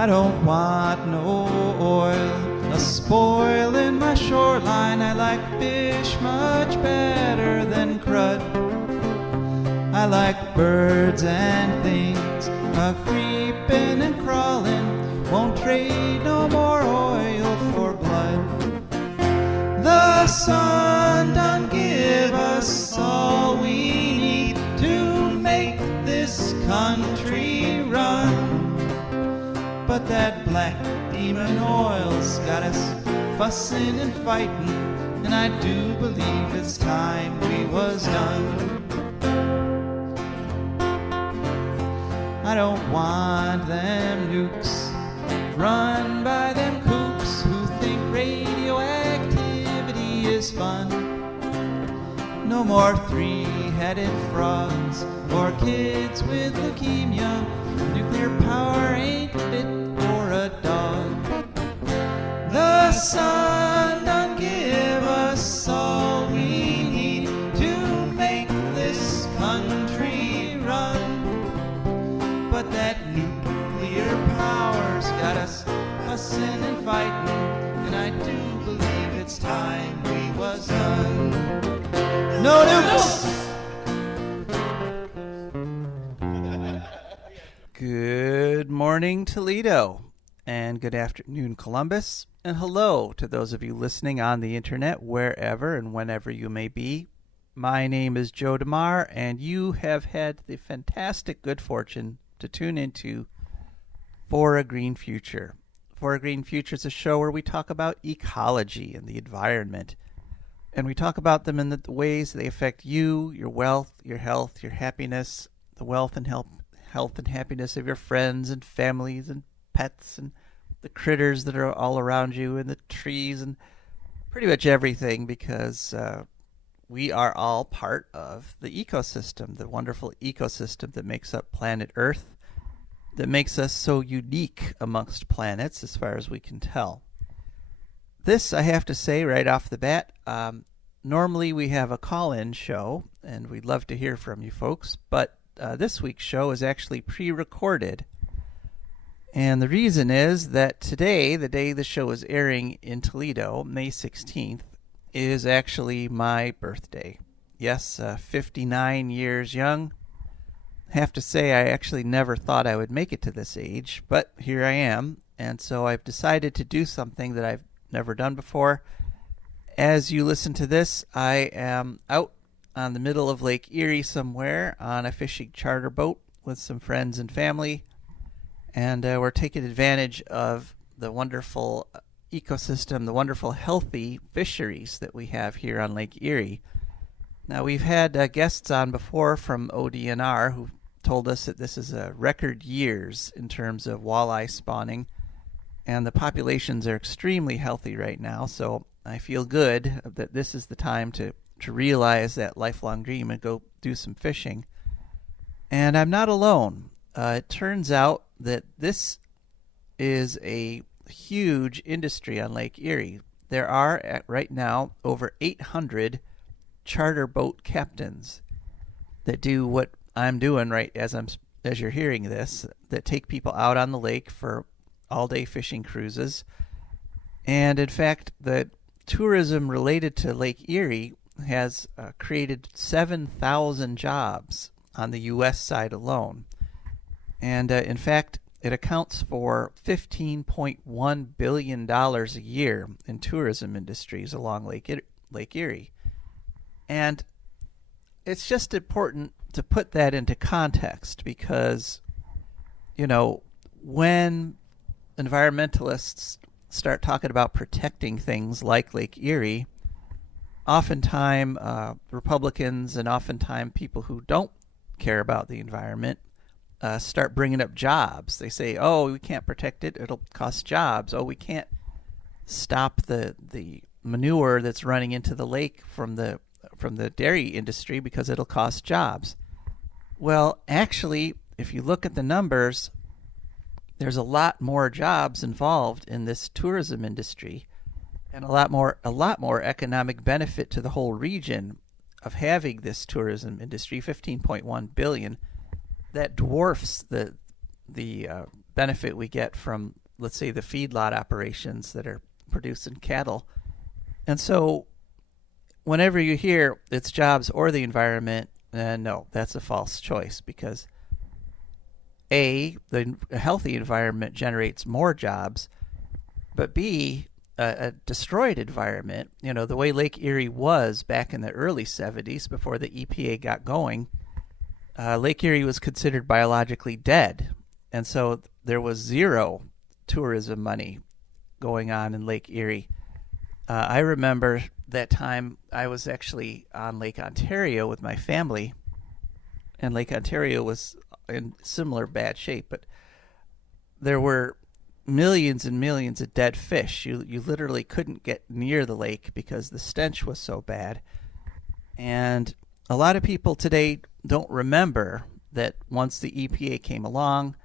I don't want no oil, a spoil in my shoreline. I like fish much better than crud. I like birds and things, a-creeping and crawling. Won't trade no more oil for blood. The sun done give us all we need to make this country run. But that black demon oil's got us fussing and fighting, and I do believe it's time we was done. I don't want them nukes run by them kooks who think radioactivity is fun. No more three-headed frogs or kids with leukemia. Nuclear power ain't fit for a dog. The sun done give us all we need to make this country run. But that nuclear power's got us fussing and fighting, and I do believe it's time we was done. No nukes! Good morning, Toledo, and good afternoon, Columbus, and hello to those of you listening on the internet, wherever and whenever you may be. My name is Joe DeMare, and you have had the fantastic good fortune to tune into For a Green Future. For a Green Future is a show where we talk about ecology and the environment, and we talk about them in the ways they affect you, your wealth, your health, your happiness, the wealth and health and happiness of your friends and families and pets and the critters that are all around you and the trees and pretty much everything, because we are all part of the ecosystem, the wonderful ecosystem that makes up planet Earth, that makes us so unique amongst planets as far as we can tell. This, I have to say right off the bat, normally we have a call-in show, and we'd love to hear from you folks, but this week's show is actually pre-recorded. And the reason is that today, the day the show is airing in Toledo, May 16th, is actually my birthday. Yes, 59 years young. Have to say I actually never thought I would make it to this age, but here I am, and so I've decided to do something that I've never done before. As you listen to this, I am out on the middle of Lake Erie somewhere on a fishing charter boat with some friends and family, and we're taking advantage of the wonderful ecosystem, the wonderful healthy fisheries that we have here on Lake Erie. Now, we've had guests on before from ODNR who told us that this is a record years in terms of walleye spawning, and the populations are extremely healthy right now, so I feel good that this is the time to realize that lifelong dream and go do some fishing. And I'm not alone. It turns out that this is a huge industry on Lake Erie. There are, right now, over 800 charter boat captains that do what I'm doing right as you're hearing this, that take people out on the lake for all-day fishing cruises. And in fact, the tourism related to Lake Erie has created 7,000 jobs on the U.S. side alone. And in fact, it accounts for $15.1 billion a year in tourism industries along Lake Erie. And it's just important to put that into context because, you know, when environmentalists start talking about protecting things like Lake Erie, oftentimes Republicans and oftentimes people who don't care about the environment start bringing up jobs. They say, oh, we can't protect it, it'll cost jobs. Oh, we can't stop the manure that's running into the lake from the dairy industry because it'll cost jobs. Well, actually, if you look at the numbers, there's a lot more jobs involved in this tourism industry and a lot more economic benefit to the whole region of having this tourism industry, $15.1 billion, that dwarfs the benefit we get from, let's say, the feedlot operations that are producing cattle. And so whenever you hear it's jobs or the environment, no, that's a false choice, because A, the healthy environment generates more jobs, but B, a destroyed environment, the way Lake Erie was back in the early 70s before the EPA got going, Lake Erie was considered biologically dead. And so there was zero tourism money going on in Lake Erie. I remember that time I was actually on Lake Ontario with my family, and Lake Ontario was in similar bad shape, but there were millions and millions of dead fish. You literally couldn't get near the lake because the stench was so bad. And a lot of people today don't remember that once the EPA came along,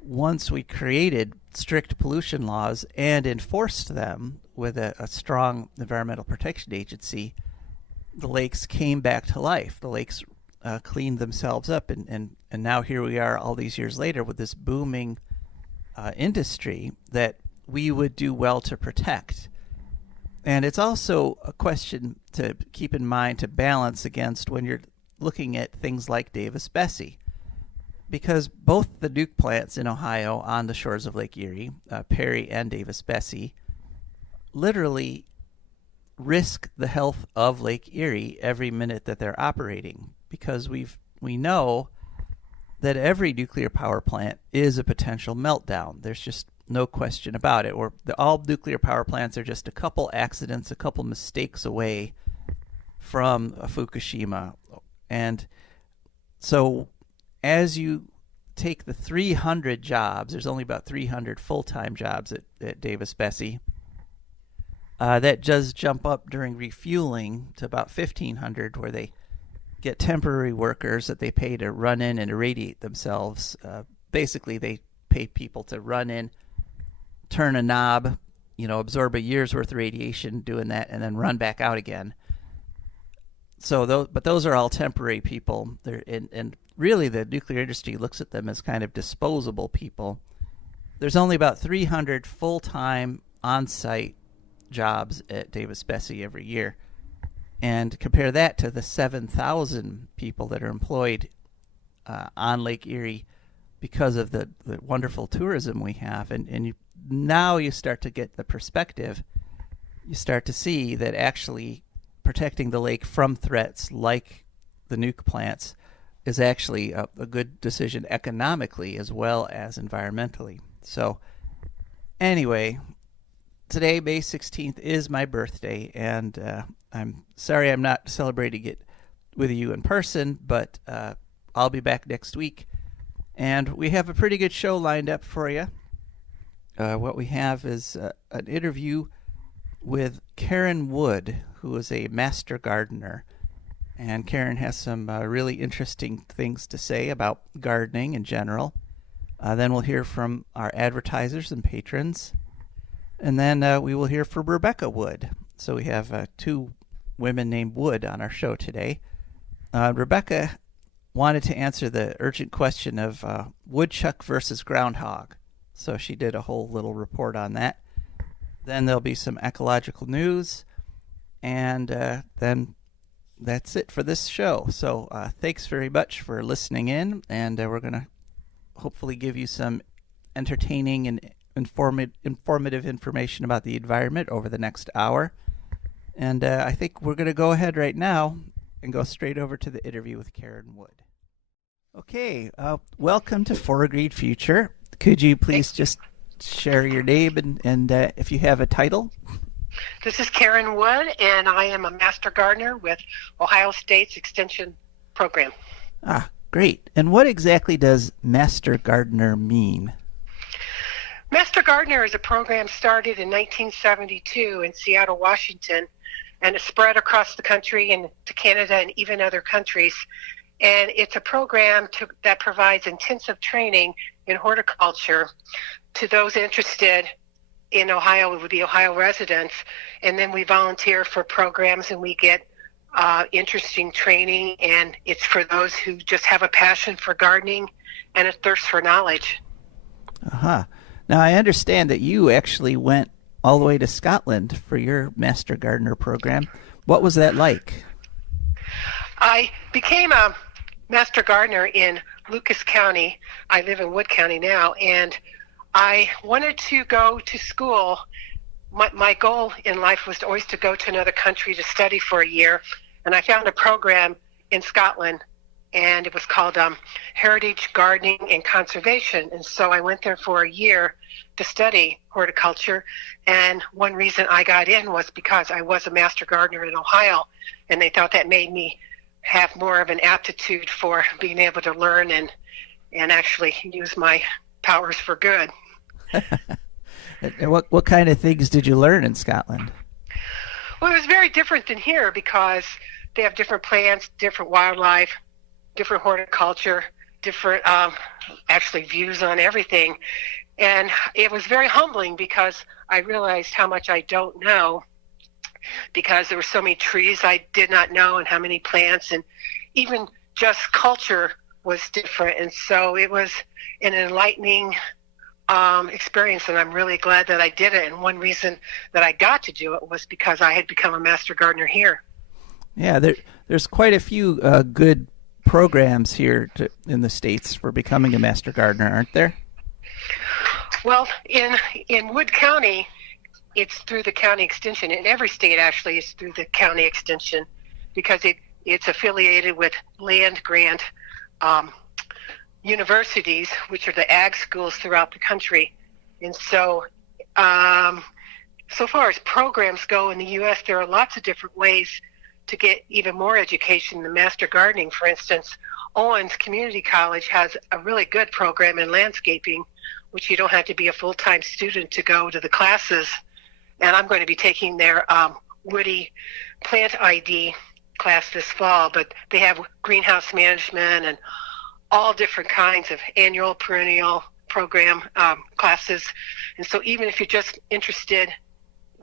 once we created strict pollution laws and enforced them with a strong environmental protection agency, the lakes came back to life. The lakes cleaned themselves up, and now here we are all these years later with this booming industry that we would do well to protect. And it's also a question to keep in mind to balance against when you're looking at things like Davis-Besse, because both the nuke plants in Ohio on the shores of Lake Erie, Perry and Davis-Besse, literally risk the health of Lake Erie every minute that they're operating, because we know that every nuclear power plant is a potential meltdown. There's just no question about it. Or all nuclear power plants are just a couple accidents, a couple mistakes away from a Fukushima. And so as you take the 300 jobs, there's only about 300 full-time jobs at Davis-Besse, that does jump up during refueling to about 1,500, where they get temporary workers that they pay to run in and irradiate themselves. Basically, they pay people to run in, turn a knob, absorb a year's worth of radiation doing that, and then run back out again. So, but those are all temporary people. And really, the nuclear industry looks at them as kind of disposable people. There's only about 300 full-time on-site jobs at Davis-Besse every year. And compare that to the 7,000 people that are employed on Lake Erie because of the wonderful tourism we have. And now you start to get the perspective. You start to see that actually protecting the lake from threats like the nuke plants is actually a good decision economically as well as environmentally. So anyway, today, May 16th, is my birthday, and I'm sorry I'm not celebrating it with you in person, but I'll be back next week. And we have a pretty good show lined up for you. What we have is an interview with Karen Wood, who is a master gardener. And Karen has some really interesting things to say about gardening in general. Then we'll hear from our advertisers and patrons. And then we will hear from Rebecca Wood. So we have two women named Wood on our show today. Rebecca wanted to answer the urgent question of woodchuck versus groundhog. So she did a whole little report on that. Then there'll be some ecological news. And then that's it for this show. So thanks very much for listening in. And we're going to hopefully give you some entertaining and informative information about the environment over the next hour. And I think we're going to go ahead right now and go straight over to the interview with Karen Wood. Okay, welcome to For a Green Future. Could you please just share your name and if you have a title? This is Karen Wood, and I am a master gardener with Ohio State's Extension Program. Ah, great. And what exactly does master gardener mean? Master Gardener is a program started in 1972 in Seattle, Washington, and it spread across the country and to Canada and even other countries. And it's a program that provides intensive training in horticulture to those interested in Ohio, with the Ohio residents. And then we volunteer for programs and we get interesting training. And it's for those who just have a passion for gardening and a thirst for knowledge. Uh-huh. Now, I understand that you actually went all the way to Scotland for your Master Gardener program. What was that like? I became a master gardener in Lucas County. I live in Wood County now, and I wanted to go to school. My goal in life was always to go to another country to study for a year, and I found a program in Scotland, and it was called Heritage Gardening and Conservation. And so I went there for a year to study horticulture, and one reason I got in was because I was a master gardener in Ohio, and they thought that made me have more of an aptitude for being able to learn and actually use my powers for good. And what kind of things did you learn in Scotland? Well, it was very different than here because they have different plants, different wildlife, different horticulture, different actually views on everything. And it was very humbling because I realized how much I don't know, because there were so many trees I did not know and how many plants, and even just culture was different. And so it was an enlightening experience, and I'm really glad that I did it. And one reason that I got to do it was because I had become a master gardener here. Yeah, there's quite a few good programs here in the States for becoming a Master Gardener, aren't there? Well, in Wood County, it's through the county extension. In every state, actually, it's through the county extension because it's affiliated with land grant universities, which are the ag schools throughout the country. And so, so far as programs go in the U.S., there are lots of different ways to get even more education in master gardening. For instance, Owens Community College has a really good program in landscaping, which you don't have to be a full-time student to go to the classes. And I'm going to be taking their Woody Plant ID class this fall, but they have greenhouse management and all different kinds of annual, perennial program classes. And so even if you're just interested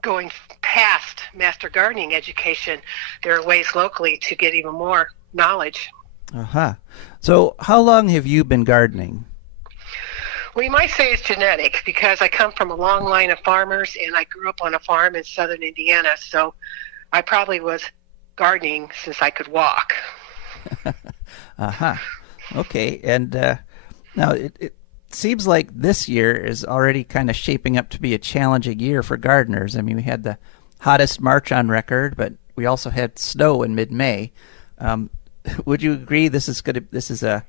going past master gardening education, there are ways locally to get even more knowledge. Uh-huh. So how long have you been gardening? We might say it's genetic because I come from a long line of farmers, and I grew up on a farm in southern Indiana, so I probably was gardening since I could walk. Uh-huh. Okay, and now it seems like this year is already kind of shaping up to be a challenging year for gardeners. I mean, we had the hottest March on record, but we also had snow in mid-May. Would you agree this is a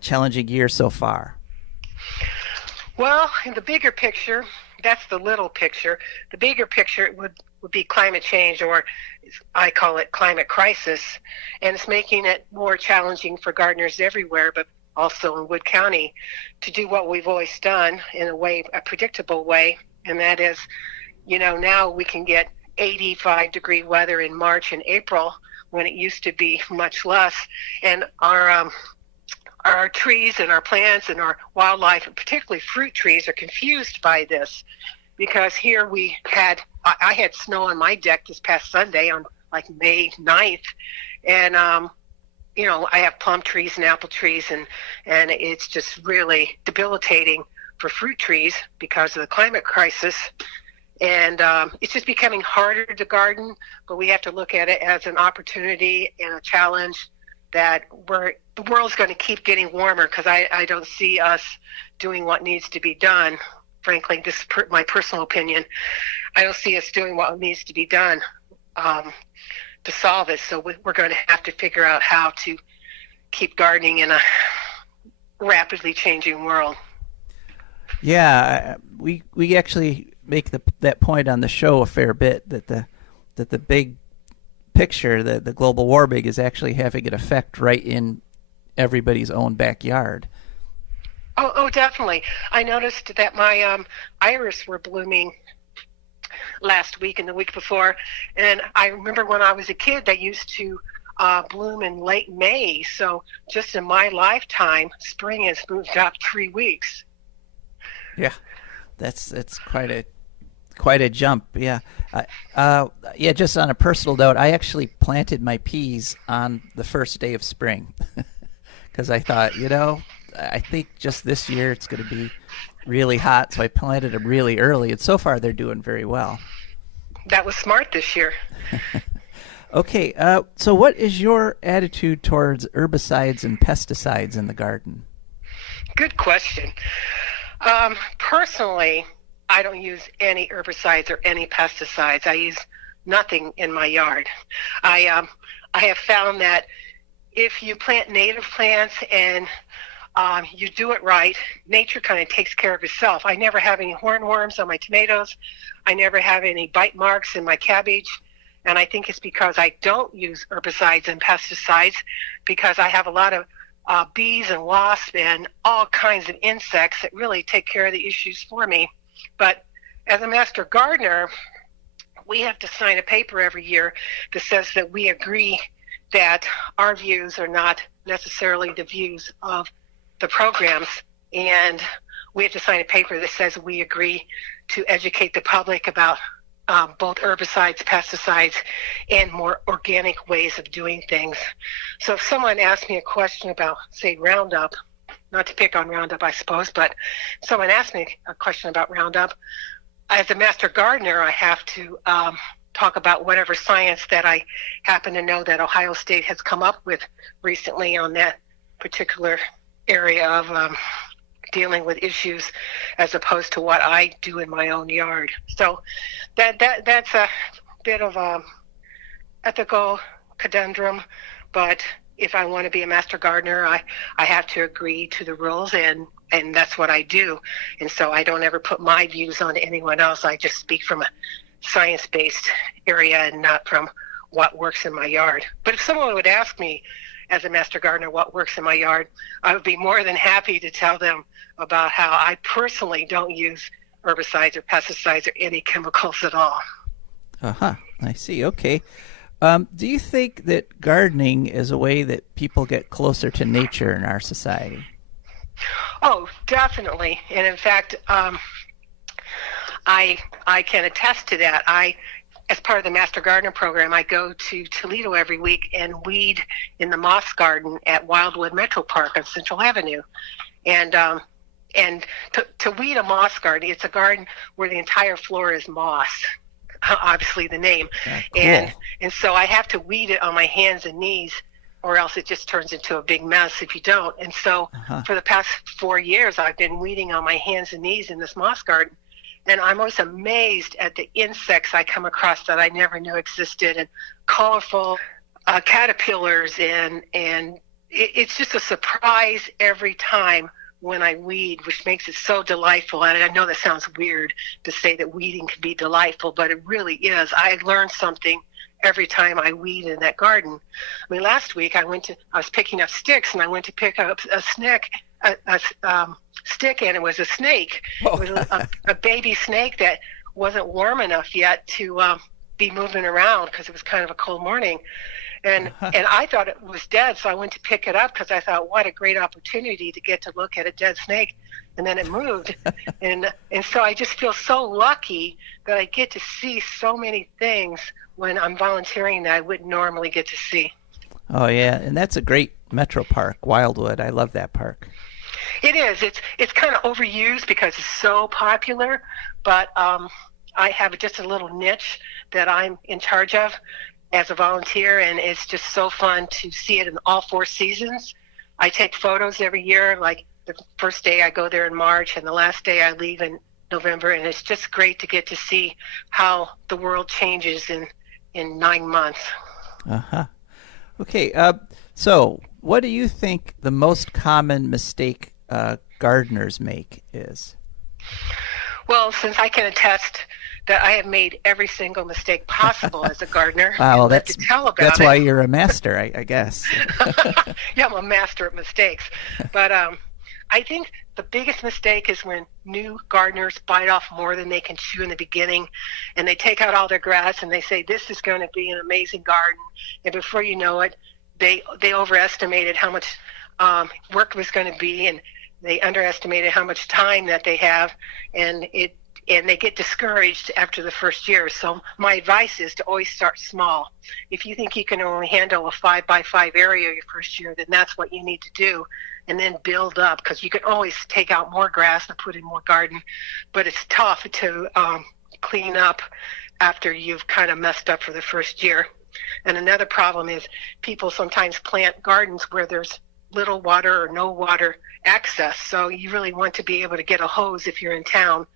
challenging year so far? Well, in the bigger picture, that's the little picture. The bigger picture would be climate change, or I call it climate crisis, and it's making it more challenging for gardeners everywhere, but also in Wood County, to do what we've always done in a predictable way, and that is, now we can get 85-degree weather in March and April when it used to be much less, and our trees and our plants and our wildlife, and particularly fruit trees, are confused by this because here I had snow on my deck this past Sunday on like May 9th, and I have plum trees and apple trees, and it's just really debilitating for fruit trees because of the climate crisis. And it's just becoming harder to garden, but we have to look at it as an opportunity and a challenge that the world's going to keep getting warmer, because I don't see us doing what needs to be done. Frankly, this is my personal opinion. I don't see us doing what needs to be done to solve it. So we're going to have to figure out how to keep gardening in a rapidly changing world. Yeah, we actually make that point on the show a fair bit, that the big picture, the global warming, is actually having an effect right in everybody's own backyard. Oh, definitely. I noticed that my iris were blooming last week and the week before, and I remember when I was a kid, they used to bloom in late May. So just in my lifetime, spring has moved up 3 weeks. Yeah, that's quite a jump. Yeah, yeah. Just on a personal note, I actually planted my peas on the first day of spring because I thought, I think just this year it's going to be really hot, so I planted them really early, and so far they're doing very well. That was smart this year. Okay, so what is your attitude towards herbicides and pesticides in the garden? Good question. Personally, I don't use any herbicides or any pesticides. I use nothing in my yard. I have found that if you plant native plants and you do it right, nature kind of takes care of itself. I never have any hornworms on my tomatoes. I never have any bite marks in my cabbage. And I think it's because I don't use herbicides and pesticides, because I have a lot of bees and wasps and all kinds of insects that really take care of the issues for me. But as a master gardener, we have to sign a paper every year that says that we agree that our views are not necessarily the views of the programs, and we have to sign a paper that says we agree to educate the public about both herbicides, pesticides, and more organic ways of doing things. So if someone asks me a question about, say, Roundup, not to pick on Roundup, I suppose, but if someone asks me a question about Roundup, as a master gardener, I have to talk about whatever science that I happen to know that Ohio State has come up with recently on that particular area of dealing with issues, as opposed to what I do in my own yard. So that's a bit of a ethical conundrum, but if I want to be a master gardener, I have to agree to the rules, and that's what I do. And so I don't ever put my views on anyone else. I just speak from a science-based area and not from what works in my yard. But if someone would ask me as a master gardener what works in my yard, I would be more than happy to tell them about how I personally don't use herbicides or pesticides or any chemicals at all. Uh-huh, I see. Okay. Do you think that gardening is a way that people get closer to nature in our society? Oh, definitely. And in fact, I can attest to that. As part of the Master Gardener program, I go to Toledo every week and weed in the moss garden at Wildwood Metro Park on Central Avenue. And to weed a moss garden, it's a garden where the entire floor is moss, obviously the name. Yeah, cool. And so I have to weed it on my hands and knees, or else it just turns into a big mess if you don't. And so for the past 4 years, I've been weeding on my hands and knees in this moss garden. And I'm always amazed at the insects I come across that I never knew existed, and colorful caterpillars, and it's just a surprise every time when I weed, which makes it so delightful. And I know that sounds weird to say that weeding can be delightful, but it really is. I learn something every time I weed in that garden. I mean, last week I was picking up sticks, and I went to pick up a stick, and it was a snake. Oh. It was a baby snake that wasn't warm enough yet to be moving around, because it was kind of a cold morning. And I thought it was dead, so I went to pick it up because I thought, what a great opportunity to get to look at a dead snake. And then it moved. and so I just feel so lucky that I get to see so many things when I'm volunteering that I wouldn't normally get to see. Oh, yeah, and that's a great metro park, Wildwood. I love that park. It is. It's kind of overused because it's so popular, but I have just a little niche that I'm in charge of as a volunteer, and it's just so fun to see it in all 4 seasons. I take photos every year, like the first day I go there in March and the last day I leave in November, and it's just great to get to see how the world changes in 9 months. Uh-huh. Okay, so what do you think the most common mistake gardeners make is? Well, since I can attest that I have made every single mistake possible as a gardener, Well, to tell about that's it. why you're a master, I guess. Yeah, I'm a master at mistakes. But I think the biggest mistake is when new gardeners bite off more than they can chew in the beginning, and they take out all their grass and they say, this is going to be an amazing garden. And before you know it, they overestimated how much work was going to be, and they underestimated how much time that they have, and it and they get discouraged after the first year. So my advice is to always start small. If you think you can only handle a 5x5 area your first year, then that's what you need to do, and then build up, because you can always take out more grass and put in more garden, but it's tough to clean up after you've kind of messed up for the first year. And another problem is people sometimes plant gardens where there's little water or no water access. So you really want to be able to get a hose if you're in town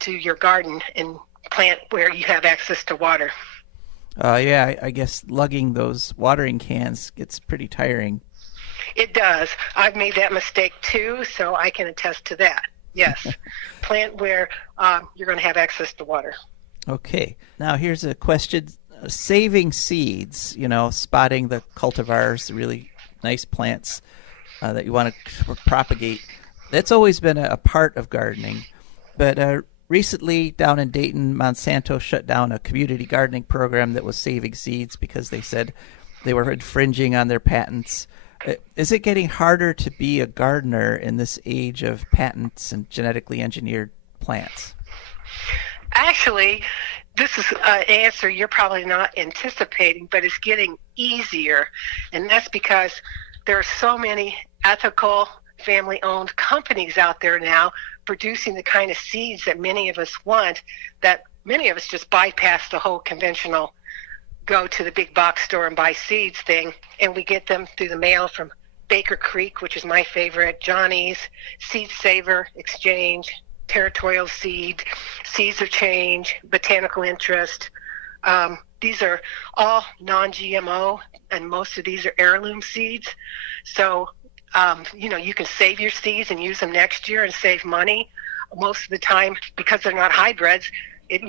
to your garden and plant where you have access to water. Yeah, I guess lugging those watering cans gets pretty tiring. It does. I've made that mistake too, so I can attest to that. Yes. Plant where you're going to have access to water. Okay. Now here's a question. Saving seeds, spotting the cultivars, the really nice plants that you want to propagate. That's always been a part of gardening. But recently down in Dayton, Monsanto shut down a community gardening program that was saving seeds because they said they were infringing on their patents. Is it getting harder to be a gardener in this age of patents and genetically engineered plants? Actually, this is an answer you're probably not anticipating, but it's getting easier. And that's because there are so many ethical, family-owned companies out there now producing the kind of seeds that many of us want, that many of us just bypass the whole conventional go to the big box store and buy seeds thing, and we get them through the mail from Baker Creek, which is my favorite, Johnny's, Seed Saver, Exchange, Territorial Seed, Seeds of Change, Botanical Interest. These are all non-GMO, and most of these are heirloom seeds. So, you can save your seeds and use them next year and save money. Most of the time, because they're not hybrids, if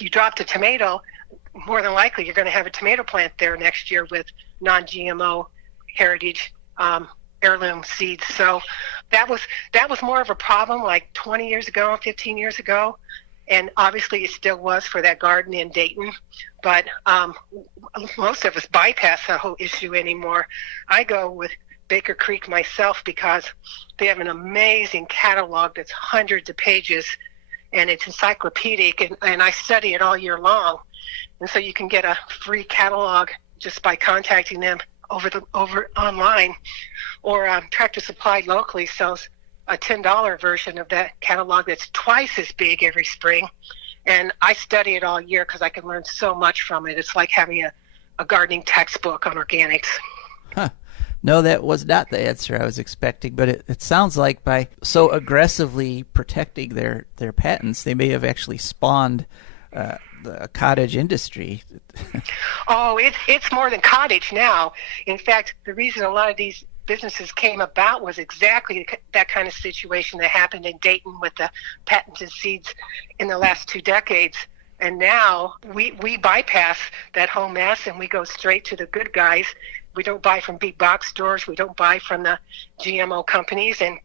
you dropped a tomato, more than likely you're going to have a tomato plant there next year with non-GMO heritage heirloom seeds. So that was more of a problem like 20 years ago, 15 years ago, and obviously it still was for that garden in Dayton. But most of us bypass that whole issue anymore. I go with Baker Creek myself because they have an amazing catalog that's hundreds of pages, and it's encyclopedic, and I study it all year long. And so you can get a free catalog just by contacting them over online, or Tractor Supply locally sells a $10 version of that catalog that's twice as big every spring. And I study it all year because I can learn so much from it. It's like having a gardening textbook on organics. Huh. No, that was not the answer I was expecting, but it sounds like by so aggressively protecting their patents, they may have actually spawned the cottage industry. Oh, it's more than cottage now. In fact, the reason a lot of these businesses came about was exactly that kind of situation that happened in Dayton with the patented seeds in the last 2 decades. And now we bypass that whole mess and we go straight to the good guys. We don't buy from big box stores. We don't buy from the GMO companies. And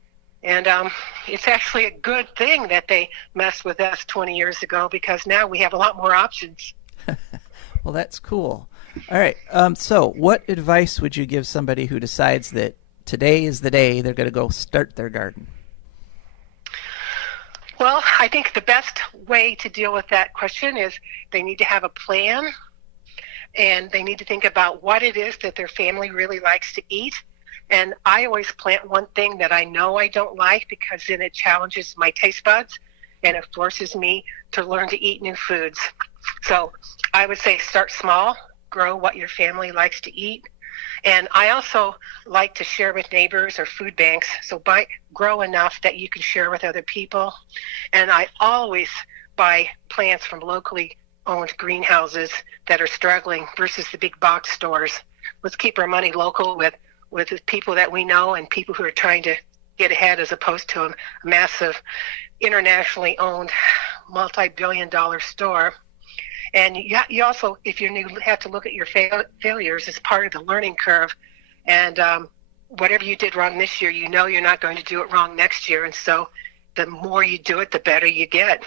it's actually a good thing that they messed with us 20 years ago, because now we have a lot more options. Well, that's cool. All right. So what advice would you give somebody who decides that today is the day they're going to go start their garden? Well, I think the best way to deal with that question is they need to have a plan, and they need to think about what it is that their family really likes to eat. And I always plant one thing that I know I don't like, because then it challenges my taste buds and it forces me to learn to eat new foods. So I would say start small, grow what your family likes to eat. And I also like to share with neighbors or food banks. So grow enough that you can share with other people. And I always buy plants from locally owned greenhouses that are struggling versus the big box stores. Let's keep our money local with people that we know and people who are trying to get ahead, as opposed to a massive internationally owned multi-billion-dollar store. And you also, if you're new, have to look at your failures as part of the learning curve. And whatever you did wrong this year, you know you're not going to do it wrong next year. And so the more you do it, the better you get.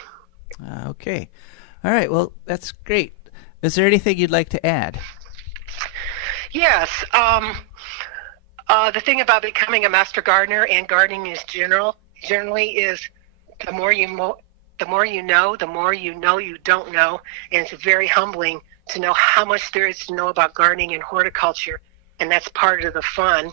Okay. All right. Well, that's great. Is there anything you'd like to add? Yes. The thing about becoming a master gardener and gardening is generally is the more you the more you know you don't know. And it's very humbling to know how much there is to know about gardening and horticulture. And that's part of the fun.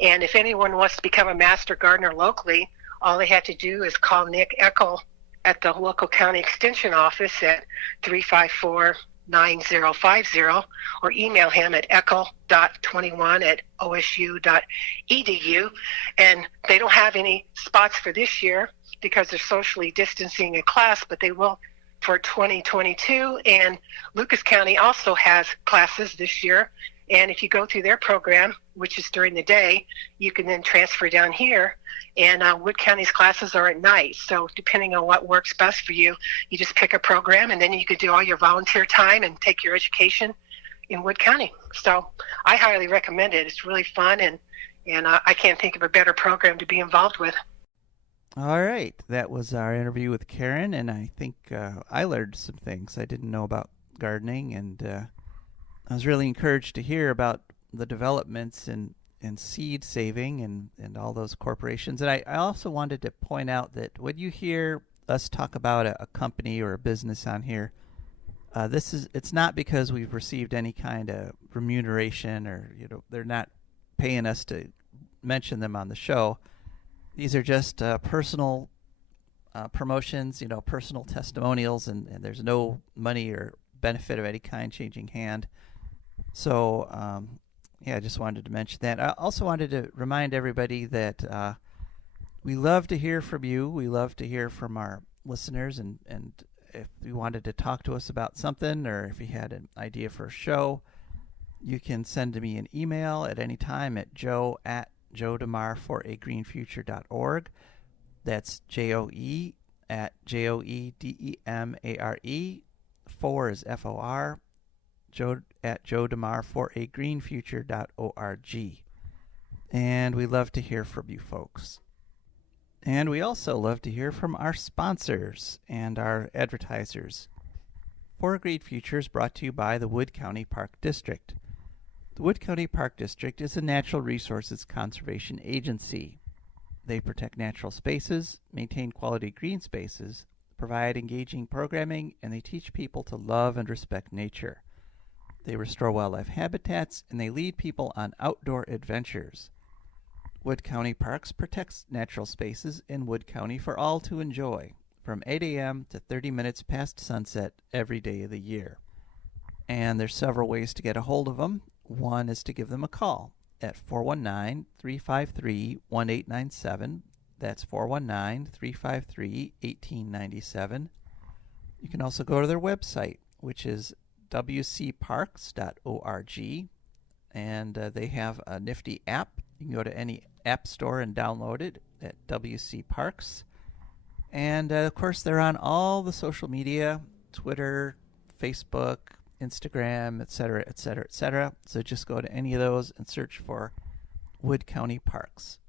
And if anyone wants to become a master gardener locally, all they have to do is call Nick Eckel at the local county extension office at 354-9050, or email him at eckel.21@osu.edu. And they don't have any spots for this year because they're socially distancing in class, but they will for 2022. And Lucas County also has classes this year. And if you go through their program, which is during the day, you can then transfer down here. And Wood County's classes are at night. So depending on what works best for you, you just pick a program, and then you can do all your volunteer time and take your education in Wood County. So I highly recommend it. It's really fun, and I can't think of a better program to be involved with. All right. That was our interview with Karen, and I think I learned some things I didn't know about gardening, and I was really encouraged to hear about the developments in seed saving and all those corporations. And I also wanted to point out that when you hear us talk about a company or a business on here, it's not because we've received any kind of remuneration, or they're not paying us to mention them on the show. These are just personal promotions, personal testimonials, and there's no money or benefit of any kind changing hand. So, I just wanted to mention that. I also wanted to remind everybody that we love to hear from you. We love to hear from our listeners, and if you wanted to talk to us about something, or if you had an idea for a show, you can send me an email at any time at joe@joedemare4agreenfuture.org. That's JOE@JOEDEMARE. 4 is FOR. joe@joedemare4agreenfuture.org. And we love to hear from you folks. And we also love to hear from our sponsors and our advertisers. For a Green Future is brought to you by the Wood County Park District. The Wood County Park District is a natural resources conservation agency. They protect natural spaces, maintain quality green spaces, provide engaging programming, and they teach people to love and respect nature. They restore wildlife habitats, and they lead people on outdoor adventures. Wood County Parks protects natural spaces in Wood County for all to enjoy, from 8 a.m. to 30 minutes past sunset every day of the year. And there's several ways to get a hold of them. One is to give them a call at 419-353-1897. That's 419-353-1897. You can also go to their website, which is wcparks.org, and they have a nifty app. You can go to any app store and download it at WC Parks. And of course, they're on all the social media: Twitter, Facebook, Instagram, etc., etc., etc. So just go to any of those and search for Wood County Parks.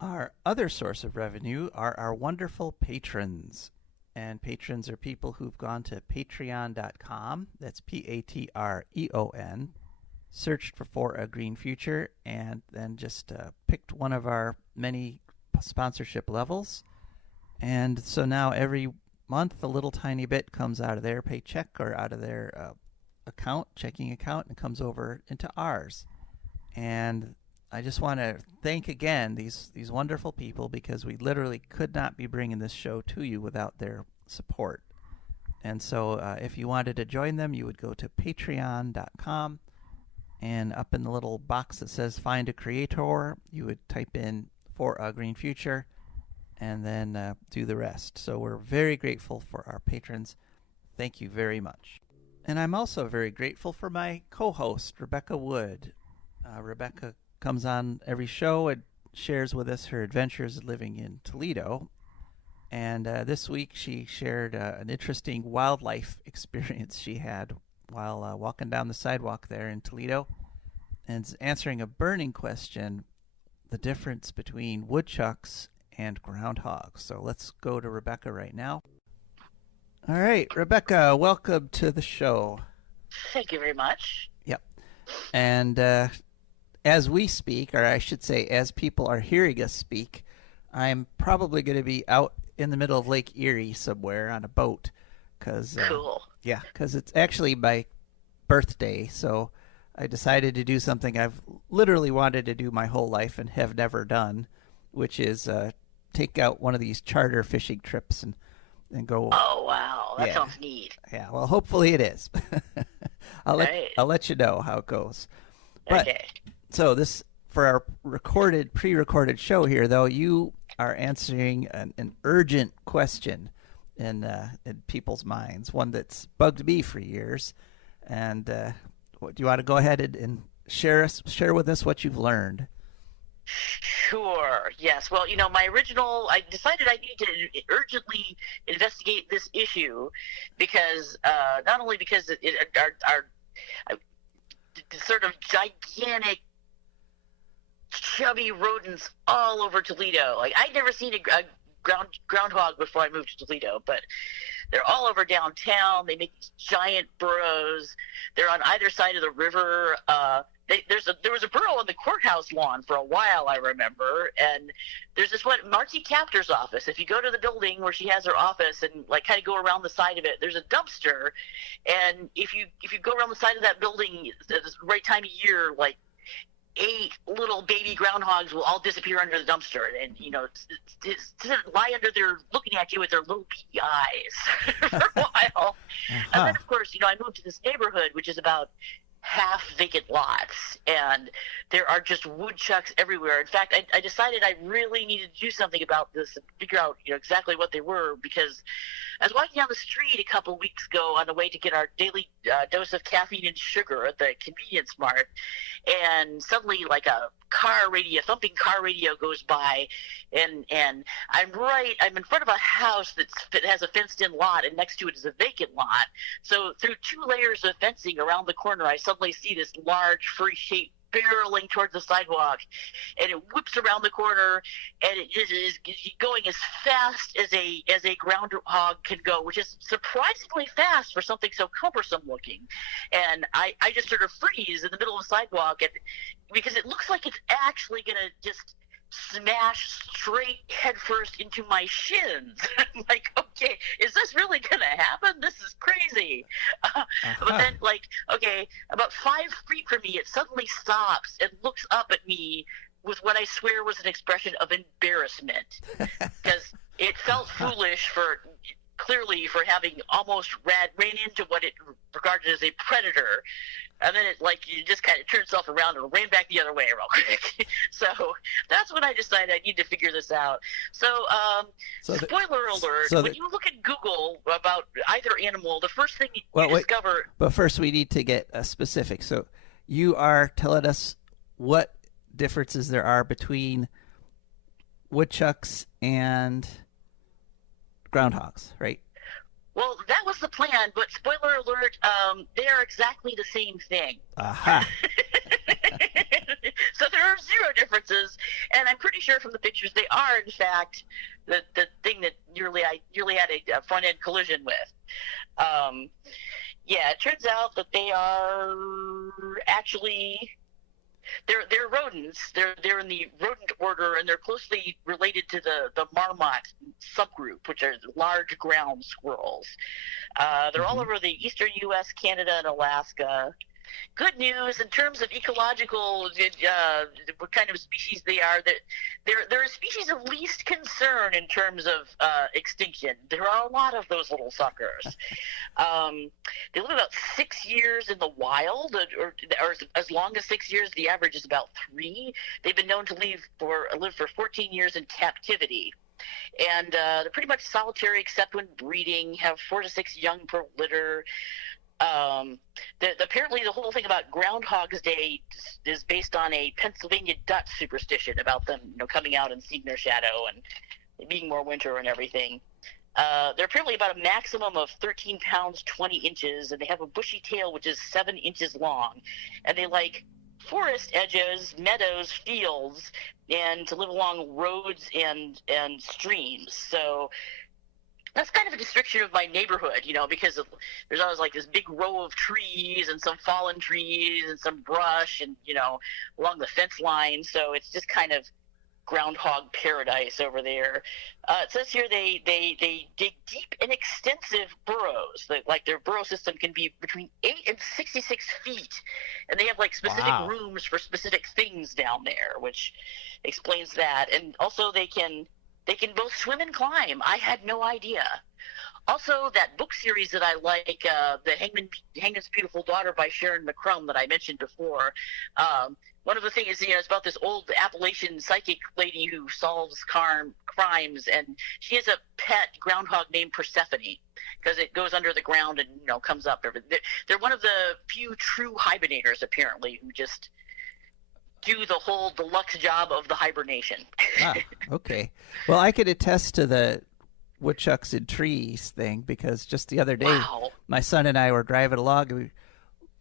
Our other source of revenue are our wonderful patrons. And patrons are people who've gone to patreon.com, that's Patreon, searched for A Green Future, and then just picked one of our many sponsorship levels. And so now every month a little tiny bit comes out of their paycheck or out of their checking account, and comes over into ours. And I just want to thank again these wonderful people, because we literally could not be bringing this show to you without their support. And so if you wanted to join them, you would go to patreon.com, and up in the little box that says Find a Creator, you would type in For a Green Future, and then do the rest. So we're very grateful for our patrons. Thank you very much. And I'm also very grateful for my co-host, Rebecca Wood. Rebecca comes on every show and shares with us her adventures living in Toledo. And this week she shared an interesting wildlife experience she had while walking down the sidewalk there in Toledo, and answering a burning question: the difference between woodchucks and groundhogs. So let's go to Rebecca right now. All right, Rebecca, welcome to the show. Thank you very much. Yep. And as we speak, or I should say as people are hearing us speak, I'm probably going to be out in the middle of Lake Erie somewhere on a boat. Cool. Yeah, because it's actually my birthday, so I decided to do something I've literally wanted to do my whole life and have never done, which is take out one of these charter fishing trips and go. Oh, wow. That Yeah, sounds neat. yeah. Well, hopefully it is. Right. I'll let you know how it goes. But Okay. so this for our pre-recorded show here, though, you are answering an urgent question in people's minds, one that's bugged me for years. And do you want to go ahead and share with us what you've learned? Sure. Yes. Well, I decided I need to urgently investigate this issue because not only because our sort of gigantic chubby rodents all over Toledo. Like, I'd never seen a groundhog before I moved to Toledo, but they're all over downtown. They make these giant burrows. They're on either side of the river. There was a burrow on the courthouse lawn for a while, I remember, and there's this one, Marcy Captor's office. If you go to the building where she has her office and like kind of go around the side of it, there's a dumpster, and if you go around the side of that building at the right time of year, like 8 little baby groundhogs will all disappear under the dumpster, and lie under there looking at you with their little beady eyes for a while. And then, of course, I moved to this neighborhood, which is about half vacant lots, and there are just woodchucks everywhere. In fact, I decided I really needed to do something about this and figure out exactly what they were, because I was walking down the street a couple weeks ago on the way to get our daily dose of caffeine and sugar at the convenience mart, and suddenly like a thumping car radio goes by, and I'm in front of a house that has a fenced-in lot, and next to it is a vacant lot. So through 2 layers of fencing around the corner, I suddenly see this large furry shape barreling towards the sidewalk, and it whips around the corner, and it is going as fast as a groundhog can go, which is surprisingly fast for something so cumbersome looking. And I just sort of freeze in the middle of the sidewalk, and because it looks like it's actually going to just smash straight headfirst into my shins. I'm like, okay, is this really going to happen? This is crazy. But then, about 5 feet from me, it suddenly stops and looks up at me with what I swear was an expression of embarrassment, because it felt foolish clearly for having almost ran into what it regarded as a predator. And then it just kind of turned itself around and ran back the other way real quick. So that's when I decided I need to figure this out. So, spoiler alert, when you look at Google about either animal, the first thing you discover... But first we need to get a specific. So you are telling us what differences there are between woodchucks and groundhogs, right? Well, that was the plan, but spoiler alert, they are exactly the same thing. Aha. So there are 0 differences, and I'm pretty sure from the pictures they are, in fact, the thing that I nearly had a front-end collision with. It turns out that they are actually... They're rodents. They're in the rodent order, and they're closely related to the marmot subgroup, which are large ground squirrels. They're all over the eastern U.S., Canada, and Alaska. Good news in terms of ecological, what kind of species they are. That they're a species of least concern in terms of extinction. There are a lot of those little suckers. They live about 6 years in the wild, or as long as 6 years. The average is about 3. They've been known to live for 14 years in captivity. And they're pretty much solitary except when breeding, have 4 to 6 young per litter. Apparently the whole thing about Groundhog's Day is based on a Pennsylvania Dutch superstition about them, coming out and seeing their shadow and being more winter and everything. They're apparently about a maximum of 13 pounds, 20 inches, and they have a bushy tail which is 7 inches long. And they like forest edges, meadows, fields, and to live along roads and streams. So that's kind of a description of my neighborhood, because there's always like this big row of trees and some fallen trees and some brush and, along the fence line. So it's just kind of groundhog paradise over there. It says here they dig deep and extensive burrows. Like their burrow system can be between 8 and 66 feet, and they have like specific Wow. rooms for specific things down there, which explains that. And also they can both swim and climb. I had no idea. Also, that book series that I like, the Hangman's Beautiful Daughter by Sharon McCrum that I mentioned before. One of the things is, it's about this old Appalachian psychic lady who solves crimes, and she has a pet groundhog named Persephone because it goes under the ground and comes up. They're one of the few true hibernators, apparently, who just do the whole deluxe job of the hibernation. Okay. Well, I could attest to the woodchucks in trees thing because just the other day, Wow. my son and I were driving along.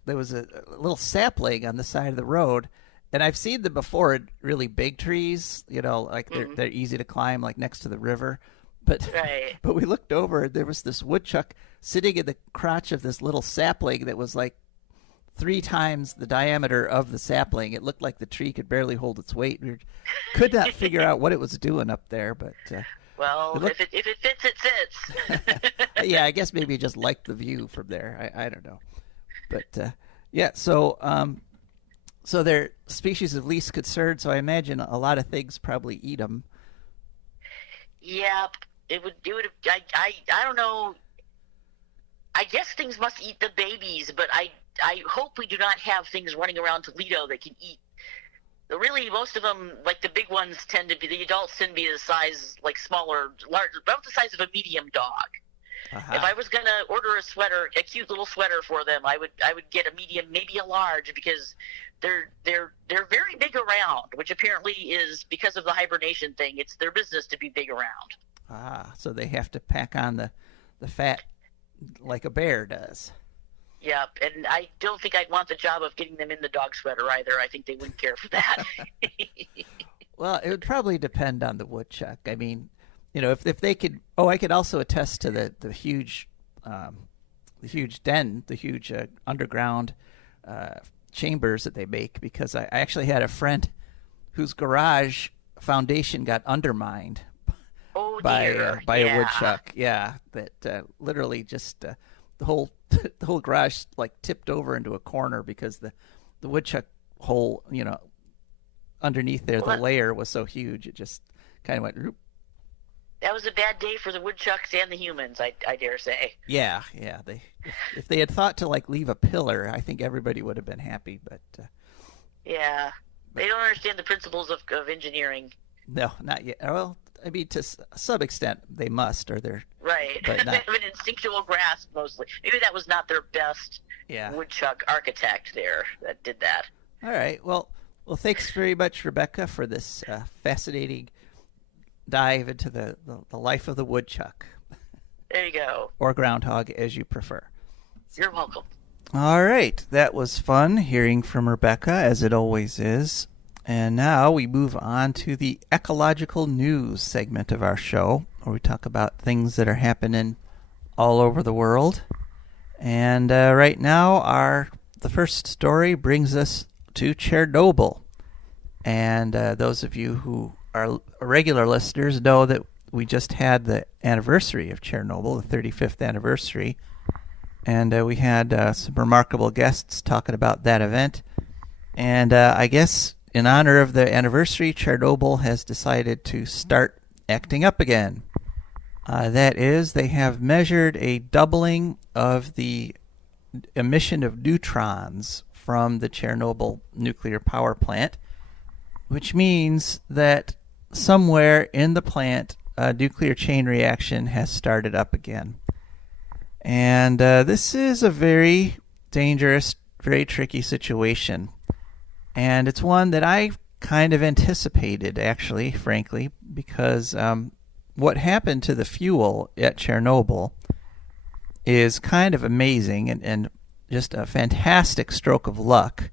There was a little sapling on the side of the road, and I've seen them before in really big trees. Like they're easy to climb, like next to the river. But Right. but we looked over, and there was this woodchuck sitting in the crotch of this little sapling that was like 3 times the diameter of the sapling. It looked like the tree could barely hold its weight. We could not figure out what it was doing up there, but. Well, if it fits, it fits. Yeah, I guess maybe just liked the view from there. I don't know, but yeah. So they're species of least concern. So I imagine a lot of things probably eat them. Yeah, it would. I don't know. I guess things must eat the babies, but I hope we do not have things running around Toledo that can eat. Really, most of them, like the big ones, the adults tend to be the size, like smaller, large, about the size of a medium dog. Uh-huh. If I was gonna order a cute little sweater for them, I would get a medium, maybe a large, because they're very big around, which apparently is because of the hibernation thing. It's their business to be big around. So they have to pack on the fat like a bear does. Yep, and I don't think I'd want the job of getting them in the dog sweater either. I think they wouldn't care for that. Well, it would probably depend on the woodchuck. I mean, if they could. Oh, I could also attest to the huge den, the huge underground chambers that they make, because I actually had a friend whose garage foundation got undermined by a woodchuck. Yeah, that literally just the whole garage like tipped over into a corner because the woodchuck hole, underneath there, the layer was so huge it just kind of went. Roop. That was a bad day for the woodchucks and the humans, I dare say. Yeah. If they had thought to like leave a pillar, I think everybody would have been happy. But yeah, they don't understand the principles of engineering. No, not yet. Well, I mean, to some extent, they must, or they're right. But They have an instinctual grasp mostly. Maybe that was not their best woodchuck architect there that did that. All right. Well, thanks very much, Rebecca, for this fascinating dive into the life of the woodchuck. There you go. Or groundhog, as you prefer. You're welcome. All right. That was fun hearing from Rebecca, as it always is. And now we move on to the ecological news segment of our show, where we talk about things that are happening all over the world. And right now, the first story brings us to Chernobyl. And those of you who are regular listeners know that we just had the anniversary of Chernobyl, the 35th anniversary. And we had some remarkable guests talking about that event. And I guess in honor of the anniversary, Chernobyl has decided to start acting up again. That is, they have measured a doubling of the emission of neutrons from the Chernobyl nuclear power plant, which means that somewhere in the plant, a nuclear chain reaction has started up again. And this is a very dangerous, very tricky situation. And it's one that I kind of anticipated, actually, frankly, because what happened to the fuel at Chernobyl is kind of amazing and just a fantastic stroke of luck.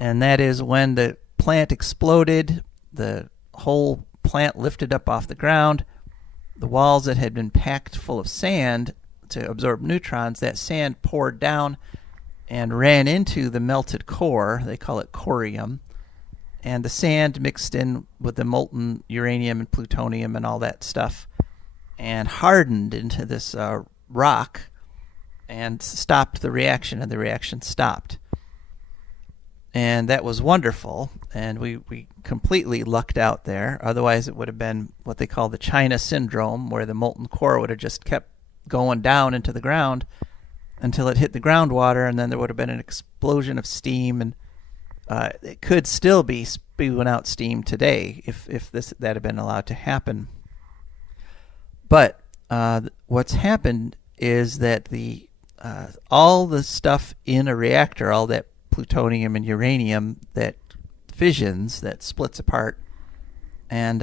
And that is when the plant exploded, the whole plant lifted up off the ground, the walls that had been packed full of sand to absorb neutrons, that sand poured down and ran into the melted core. They call it corium. and the sand mixed in with the molten uranium and plutonium and all that stuff and hardened into this rock and stopped the reaction, and the reaction stopped. And that was wonderful, and we completely lucked out there. Otherwise, it would have been what they call the China syndrome, where the molten core would have just kept going down into the ground until it hit the groundwater, and then there would have been an explosion of steam, and it could still be spewing out steam today if that had been allowed to happen. But what's happened is that the all the stuff in a reactor, all that plutonium and uranium that fissions, that splits apart, and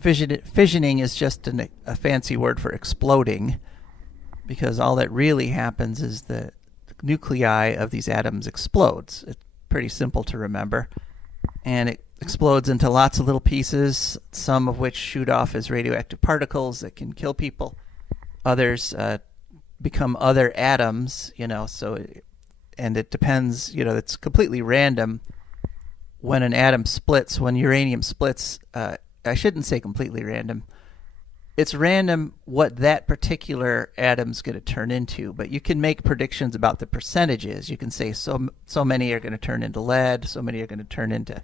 fissioning is just a fancy word for exploding, because all that really happens is the nuclei of these atoms explodes. It's pretty simple to remember, and it explodes into lots of little pieces, some of which shoot off as radioactive particles that can kill people. Others become other atoms, and it depends, it's completely random when an atom splits. When uranium splits, I shouldn't say completely random. It's random what that particular atom's going to turn into, but you can make predictions about the percentages. You can say so many are going to turn into lead, so many are going to turn into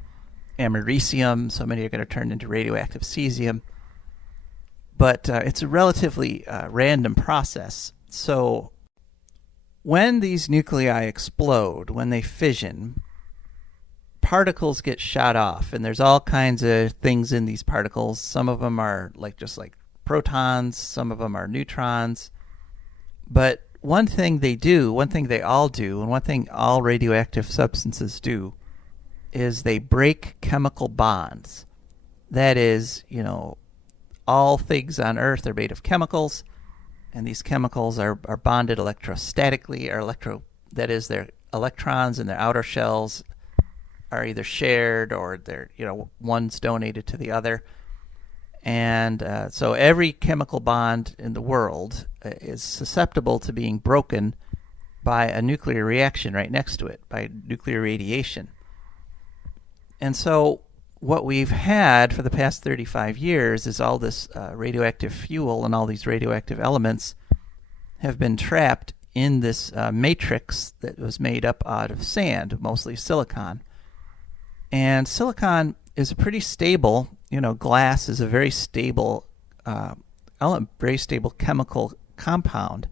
americium, so many are going to turn into radioactive cesium. But it's a relatively random process. So when these nuclei explode, when they fission, particles get shot off, and there's all kinds of things in these particles. Some of them are just like protons, some of them are neutrons. But one thing they all do, and one thing all radioactive substances do, is they break chemical bonds. That is, all things on Earth are made of chemicals, and these chemicals are bonded electrostatically, that is, their electrons in their outer shells are either shared or they're, one's donated to the other. And so every chemical bond in the world is susceptible to being broken by a nuclear reaction right next to it, by nuclear radiation. And so what we've had for the past 35 years is all this radioactive fuel, and all these radioactive elements have been trapped in this matrix that was made up out of sand, mostly silicon. And silicon is pretty stable. Glass is a very stable very stable chemical compound,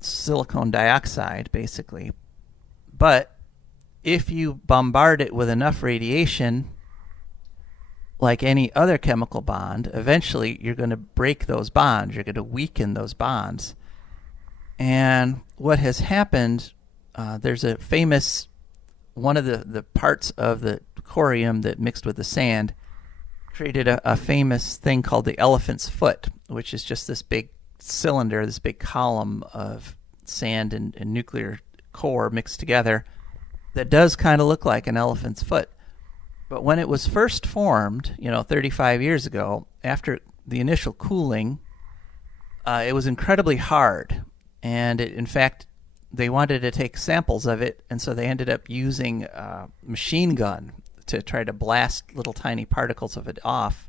silicon dioxide, basically. But if you bombard it with enough radiation, like any other chemical bond, eventually you're going to break those bonds. You're going to weaken those bonds. And what has happened, there's a famous, one of the parts of the corium that mixed with the sand created a famous thing called the elephant's foot, which is just this big cylinder, this big column of sand and nuclear core mixed together that does kind of look like an elephant's foot. But when it was first formed, 35 years ago, after the initial cooling, it was incredibly hard. And in fact, they wanted to take samples of it, and so they ended up using a machine gun to try to blast little tiny particles of it off.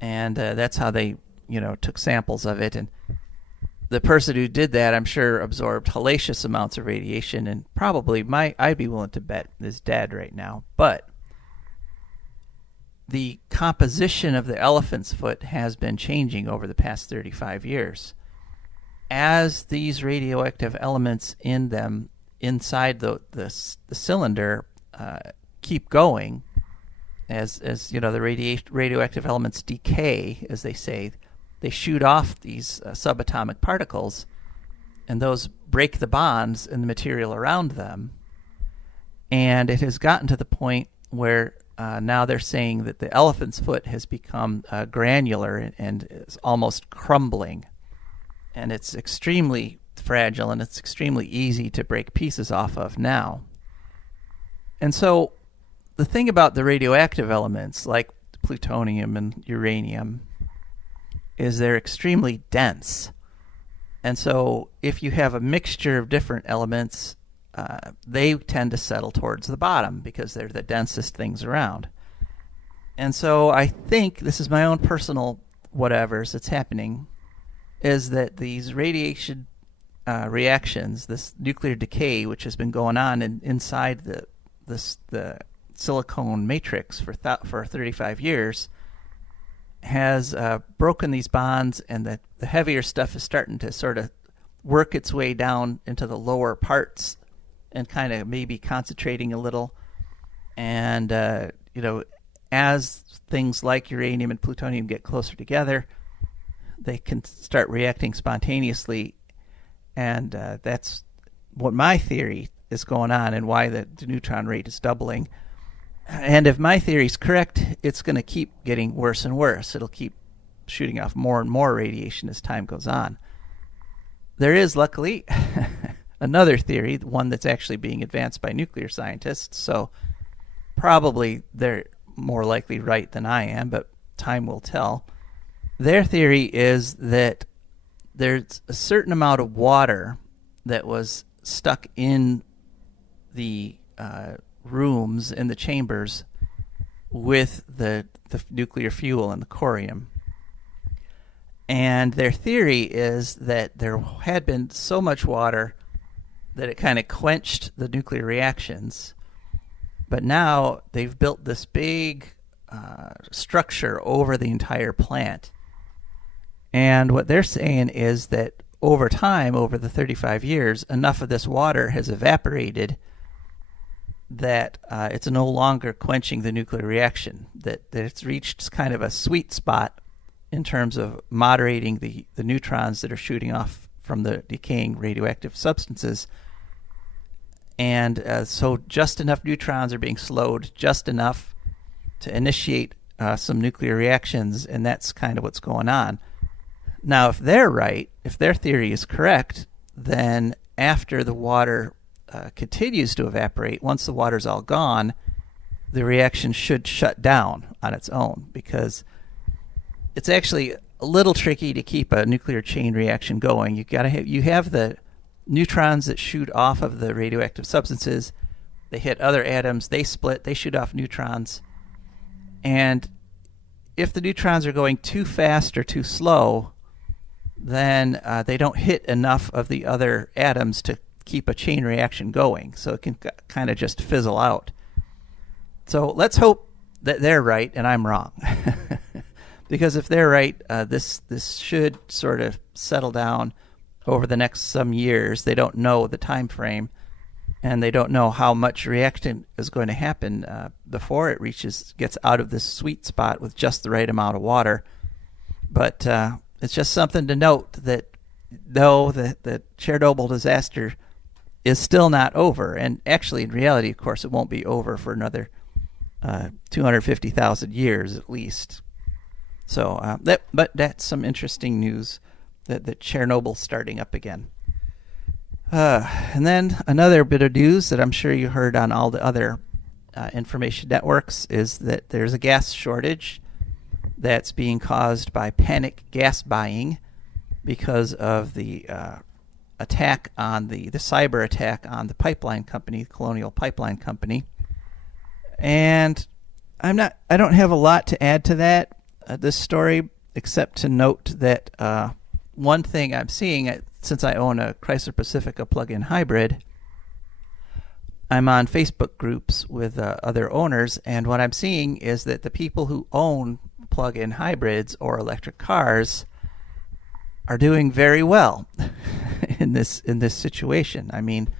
And that's how they, took samples of it. And the person who did that, I'm sure, absorbed hellacious amounts of radiation, and probably, I'd be willing to bet, is dead right now. But the composition of the elephant's foot has been changing over the past 35 years. As these radioactive elements in them, inside the cylinder, keep going, as the radioactive elements decay, as they say, they shoot off these subatomic particles, and those break the bonds in the material around them. And it has gotten to the point where now they're saying that the elephant's foot has become granular and is almost crumbling. And it's extremely fragile, and it's extremely easy to break pieces off of now. And so the thing about the radioactive elements, like plutonium and uranium, is they're extremely dense. And so if you have a mixture of different elements, they tend to settle towards the bottom because they're the densest things around. And so I think, this is my own personal whatevers that's happening, is that these radiation reactions, this nuclear decay, which has been going on inside the silicone matrix for 35 years, has broken these bonds, and the heavier stuff is starting to sort of work its way down into the lower parts and kind of maybe concentrating a little. And, as things like uranium and plutonium get closer together, they can start reacting spontaneously. And that's what my theory is going on, and why the neutron rate is doubling. And if my theory is correct, it's going to keep getting worse and worse. It'll keep shooting off more and more radiation as time goes on. There is, luckily, another theory, one that's actually being advanced by nuclear scientists, so probably they're more likely right than I am, but time will tell. Their theory is that there's a certain amount of water that was stuck in the rooms, in the chambers, with the nuclear fuel and the corium. And their theory is that there had been so much water that it kind of quenched the nuclear reactions. But now they've built this big structure over the entire plant. And what they're saying is that over time, over the 35 years, enough of this water has evaporated that it's no longer quenching the nuclear reaction, that it's reached kind of a sweet spot in terms of moderating the neutrons that are shooting off from the decaying radioactive substances. And so just enough neutrons are being slowed, just enough to initiate some nuclear reactions, and that's kind of what's going on. Now, if they're right, if their theory is correct, then after the water continues to evaporate, once the water's all gone, the reaction should shut down on its own, because it's actually a little tricky to keep a nuclear chain reaction going. You have the neutrons that shoot off of the radioactive substances. They hit other atoms, they split, they shoot off neutrons. And if the neutrons are going too fast or too slow, then they don't hit enough of the other atoms to keep a chain reaction going. So it can kind of just fizzle out. So let's hope that they're right and I'm wrong. Because if they're right, this should sort of settle down over the next some years. They don't know the time frame, and they don't know how much reaction is going to happen before it gets out of this sweet spot with just the right amount of water. But it's just something to note that though the Chernobyl disaster is still not over, and actually in reality, of course, it won't be over for another 250,000 years at least. So, but that's some interesting news that Chernobyl's starting up again. And then another bit of news that I'm sure you heard on all the other information networks is that there's a gas shortage that's being caused by panic gas buying because of the attack on the cyber attack on the pipeline company, Colonial Pipeline Company. And I don't have a lot to add to that. This story, except to note that one thing I'm seeing, since I own a Chrysler Pacifica plug-in hybrid, I'm on Facebook groups with other owners, and what I'm seeing is that the people who own plug-in hybrids or electric cars are doing very well in this situation. I mean,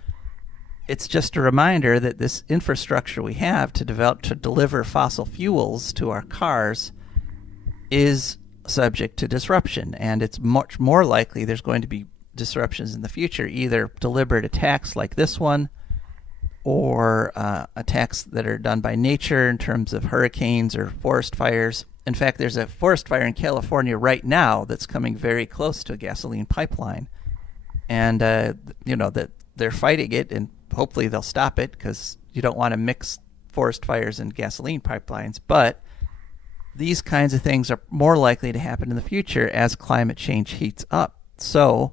it's just a reminder that this infrastructure we have to deliver fossil fuels to our cars is subject to disruption, and it's much more likely there's going to be disruptions in the future, either deliberate attacks like this one or attacks that are done by nature in terms of hurricanes or forest fires. In fact, there's a forest fire in California right now that's coming very close to a gasoline pipeline, and that they're fighting it, and hopefully they'll stop it, because you don't want to mix forest fires and gasoline pipelines. But these kinds of things are more likely to happen in the future as climate change heats up. So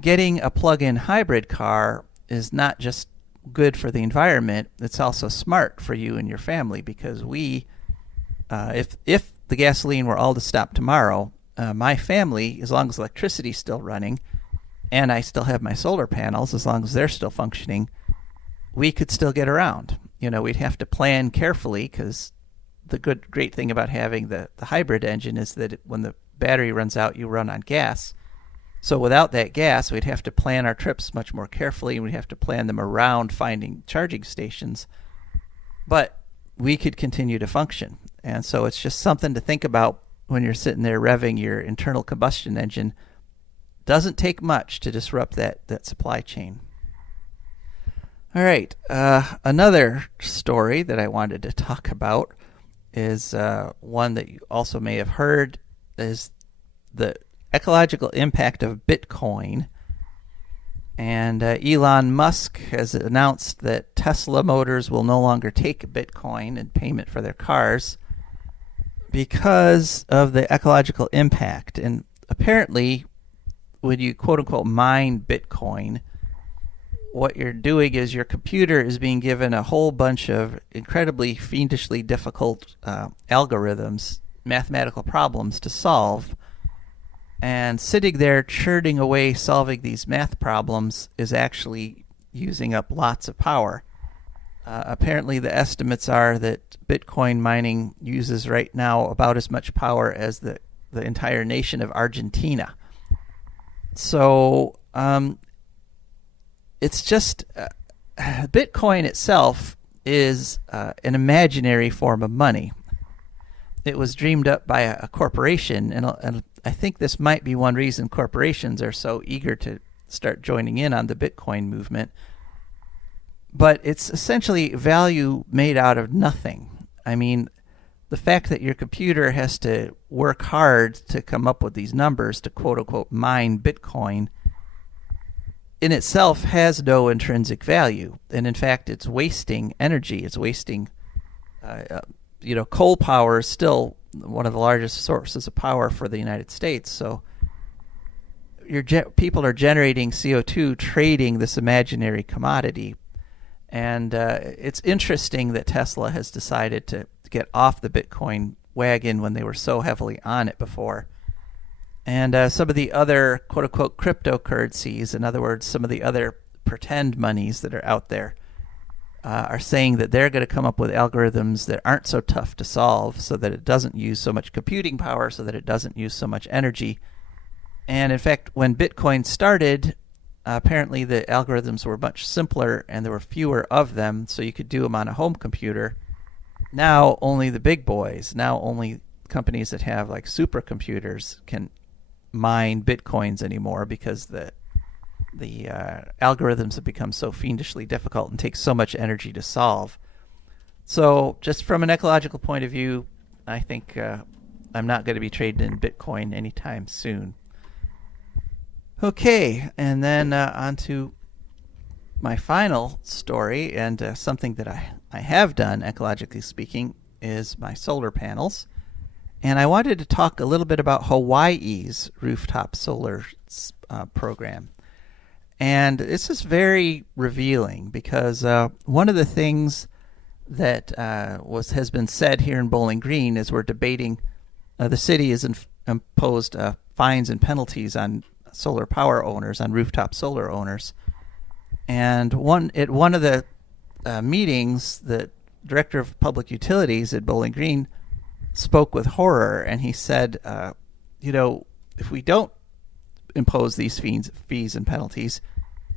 getting a plug-in hybrid car is not just good for the environment, it's also smart for you and your family, because if the gasoline were all to stop tomorrow, my family, as long as electricity's still running and I still have my solar panels, as long as they're still functioning, we could still get around. We'd have to plan carefully, because the great thing about having the hybrid engine is that when the battery runs out, you run on gas. So without that gas, we'd have to plan our trips much more carefully, and we'd have to plan them around finding charging stations. But we could continue to function. And so it's just something to think about when you're sitting there revving your internal combustion engine. Doesn't take much to disrupt that supply chain. All right, another story that I wanted to talk about is one that you also may have heard, is the ecological impact of Bitcoin. And Elon Musk has announced that Tesla Motors will no longer take Bitcoin in payment for their cars because of the ecological impact. And apparently, when you quote-unquote mine Bitcoin, what you're doing is your computer is being given a whole bunch of incredibly fiendishly difficult algorithms, mathematical problems to solve. And sitting there churning away solving these math problems is actually using up lots of power. Apparently the estimates are that Bitcoin mining uses right now about as much power as the entire nation of Argentina. So it's just Bitcoin itself is an imaginary form of money. It was dreamed up by a corporation, and I think this might be one reason corporations are so eager to start joining in on the Bitcoin movement. But it's essentially value made out of nothing. I mean, the fact that your computer has to work hard to come up with these numbers to quote-unquote mine Bitcoin in itself has no intrinsic value. And in fact, it's wasting energy. It's wasting coal power is still one of the largest sources of power for the United States. So people are generating CO2 trading this imaginary commodity. And it's interesting that Tesla has decided to get off the Bitcoin wagon when they were so heavily on it before. And some of the other quote-unquote cryptocurrencies, in other words, some of the other pretend monies that are out there, are saying that they're going to come up with algorithms that aren't so tough to solve, so that it doesn't use so much computing power, so that it doesn't use so much energy. And in fact, when Bitcoin started, apparently the algorithms were much simpler and there were fewer of them, so you could do them on a home computer. Now only the big boys, now only companies that have like supercomputers can mine Bitcoins anymore, because the algorithms have become so fiendishly difficult and take so much energy to solve. So just from an ecological point of view, I think I'm not going to be trading in Bitcoin anytime soon. Okay, and then on to my final story, and something that I have done, ecologically speaking, is my solar panels. And I wanted to talk a little bit about Hawaii's rooftop solar program. And this is very revealing, because one of the things that has been said here in Bowling Green is we're debating the city has imposed fines and penalties on solar power owners, on rooftop solar owners. And at one of the meetings, the director of public utilities at Bowling Green spoke with horror, and he said, if we don't impose these fees and penalties,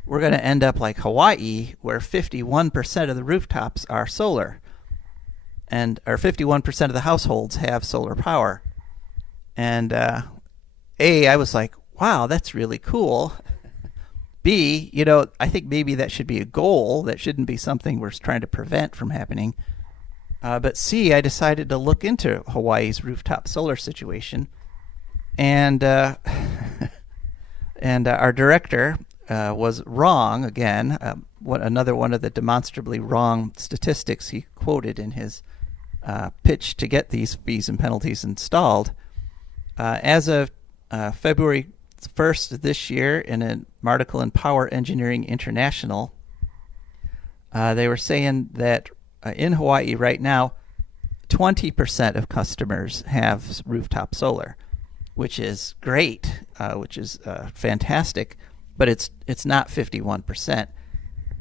we're going to end up like Hawaii, where 51% of the rooftops are solar, or 51% of the households have solar power. And I was like, wow, that's really cool. B, I think maybe that should be a goal. That shouldn't be something we're trying to prevent from happening. But C, I decided to look into Hawaii's rooftop solar situation, and and our director was wrong again. Another one of the demonstrably wrong statistics he quoted in his pitch to get these fees and penalties installed. As of February 1st of this year, in an article in Power Engineering International, They were saying that in Hawaii right now, 20% of customers have rooftop solar, which is great, which is fantastic, but it's not 51%.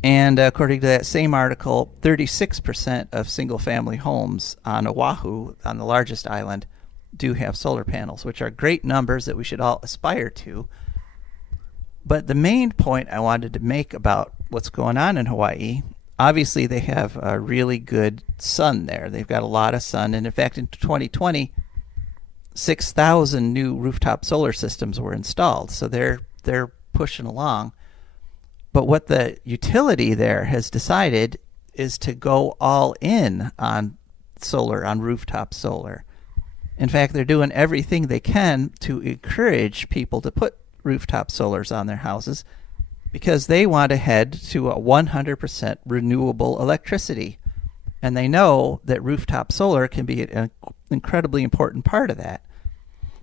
And according to that same article, 36% of single-family homes on Oahu, on the largest island, do have solar panels, which are great numbers that we should all aspire to. But the main point I wanted to make about what's going on in Hawaii, obviously they have a really good sun there. They've got a lot of sun. And in fact, in 2020, 6,000 new rooftop solar systems were installed. So they're pushing along. But what the utility there has decided is to go all in on solar, on rooftop solar. In fact, they're doing everything they can to encourage people to put rooftop solars on their houses because they want to head to a 100% renewable electricity. And they know that rooftop solar can be an incredibly important part of that.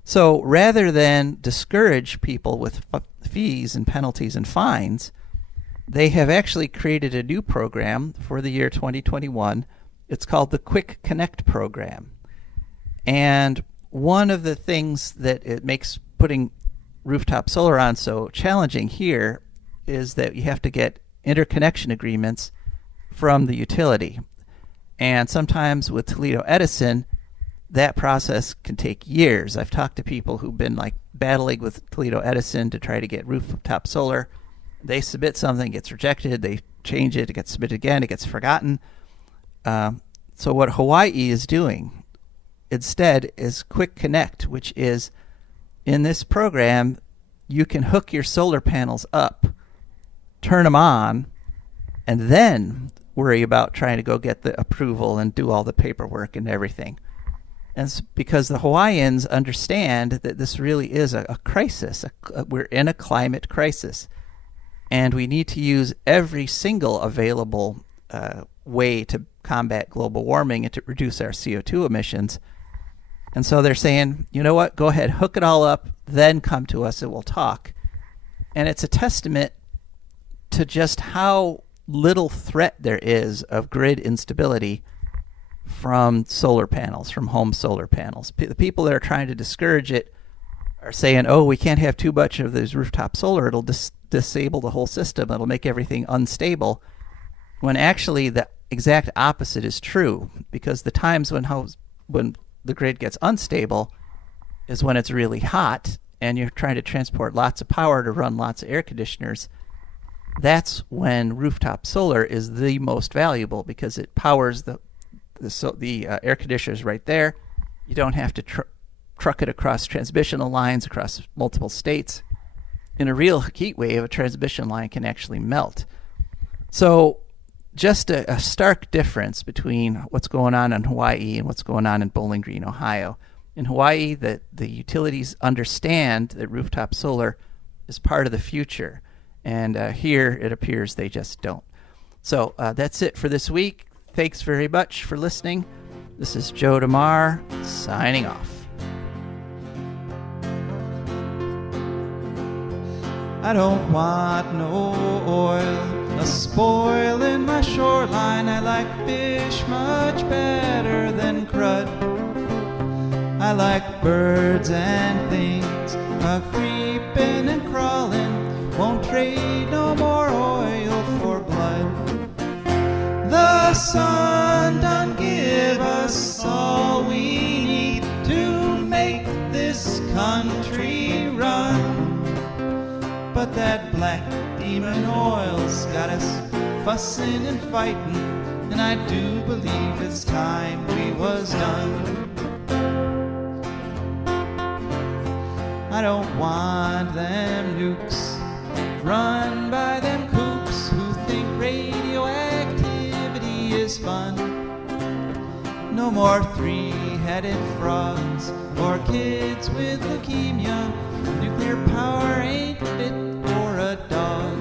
So rather than discourage people with fees and penalties and fines, they have actually created a new program for the year 2021. It's called the Quick Connect program. And one of the things that it makes putting rooftop solar on so challenging here is that you have to get interconnection agreements from the utility. And sometimes with Toledo Edison, that process can take years. I've talked to people who've been like battling with Toledo Edison to try to get rooftop solar. They submit something, it gets rejected, they change it, it gets submitted again, it gets forgotten. So what Hawaii is doing instead is Quick Connect, which is in this program, you can hook your solar panels up, turn them on, and then worry about trying to go get the approval and do all the paperwork and everything. And it's because the Hawaiians understand that this really is a crisis. We're in a climate crisis. And we need to use every single available way to combat global warming and to reduce our CO2 emissions. And so they're saying, you know what, go ahead, hook it all up, then come to us and we'll talk. And it's a testament to just how little threat there is of grid instability from solar panels, from home solar panels. The people that are trying to discourage it are saying, oh, we can't have too much of this rooftop solar. It'll disable the whole system. It'll make everything unstable. When actually the exact opposite is true, because the times when the grid gets unstable is when it's really hot and you're trying to transport lots of power to run lots of air conditioners. That's when rooftop solar is the most valuable because it powers the air conditioners right there. You don't have to truck it across transmission lines across multiple states. In a real heat wave, a transmission line can actually melt. So just a stark difference between what's going on in Hawaii and what's going on in Bowling Green, Ohio. In Hawaii, the utilities understand that rooftop solar is part of the future. And here, it appears they just don't. So that's it for this week. Thanks very much for listening. This is Joe DeMare signing off. I don't want no oil, a spoil in my shoreline. I like fish much better than crud. I like birds and things, a-creeping and crawling. Won't trade no more oil for blood. The sun done give us all we need to make this country run. But that black demon oil's got us fussing and fighting, and I do believe it's time we was done. I don't want them nukes run by them kooks who think radioactivity is fun. No more three-headed frogs or kids with leukemia. Nuclear power ain't fit for a dog.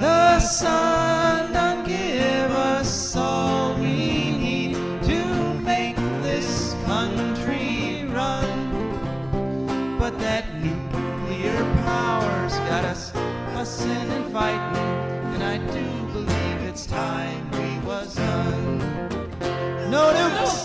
The sun done give us all we need to make this country run. But that nuclear power's got us fussing and fighting, and I do believe it's No nukes!